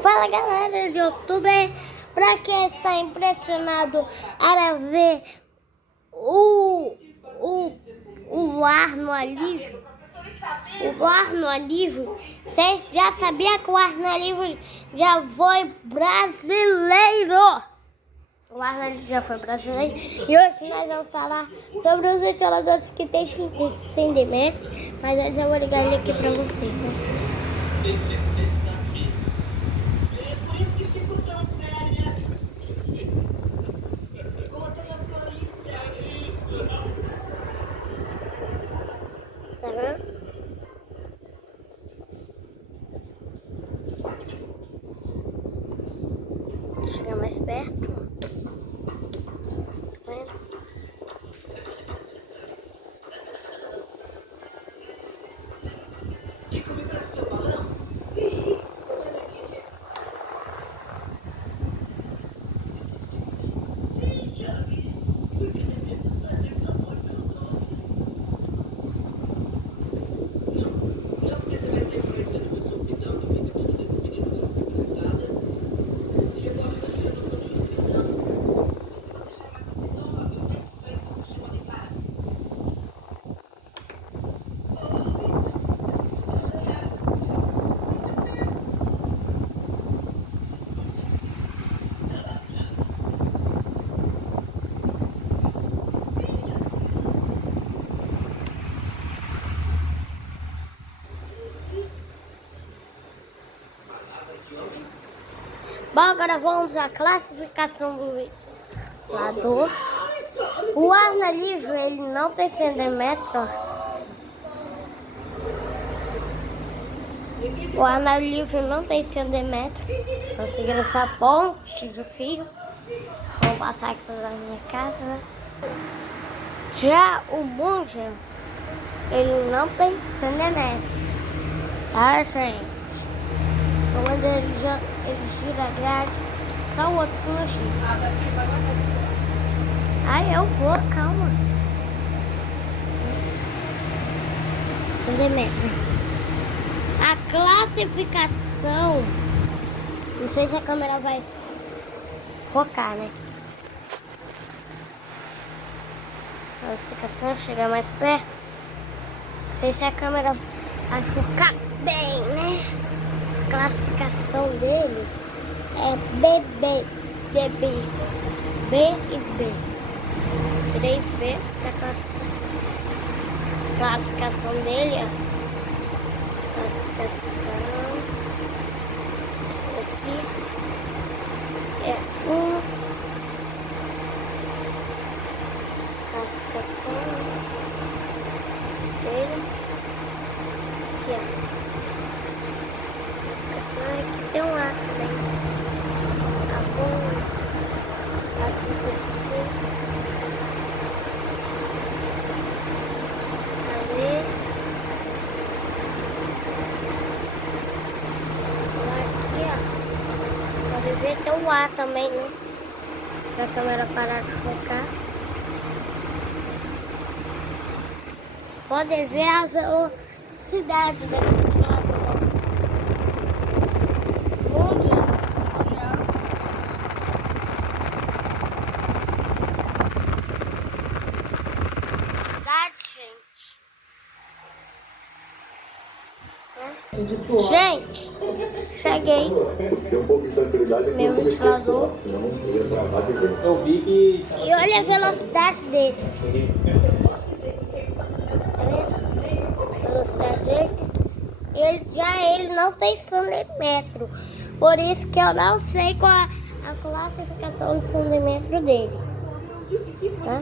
Fala galera do YouTube, pra quem está impressionado para ver o ar no alívio, vocês já sabiam que o ar no alívio já foi brasileiro? O ar no alívio já foi brasileiro e hoje nós vamos falar sobre os ventiladores que tem sentimentos, mas eu já vou ligar ele aqui pra vocês, né? Tem 60 meses. É por isso que fico tão velha. Como a dona Florinda. Isso. Tá vendo? Vou chegar mais perto. Tá vendo? Quer que eu me preste seu balão? Sim. Tô vendo aqui. Sim, já vi. Porque devemos fazer uma coisa ao todo. Não, porque você vai sair projetando meu solidão, do vídeo todo definido pelas emprestadas. E agora tá tirando o soninho de visão. Se você chamar de sinônimo, isso aí que você chama de cara. Bom, agora vamos à classificação do ventilador. O ar no alívio, ele não tem centímetro. O ar no alívio não tem centímetro. Consegui essa ponte do fio. Vamos passar aqui pela minha casa, né? Já o Mundial, ele não tem centímetro. Tá, gente? Quando ele gira a grade, só o outro que não gira. Ai, eu vou, calma. Centímetro. A classificação, não sei se a câmera vai focar, né? Classificação, chegar mais perto. Não sei se a câmera vai focar bem, né? A classificação dele é BB, B e B. 3B para classificação. Classificação dele, ó. Classificação aqui é 1. Classificação dele aqui, ó. Classificação aqui tem um A também. Tá bom. Aqui por cima. Ali. Aqui, ó. Pode ver, tem um A também, né? Pra a câmera parar de focar. Podem ver as cidades do ventilador. Mundial. Cidade, gente. Gente, cheguei. Tem um pouco de tranquilidade aqui. Meu ventilador. Senão eu ia travar de vez. Eu vi que... E olha a velocidade desse. A velocidade dele. Ele não tem centímetro. Por isso que eu não sei qual a classificação de centímetro dele. Tá?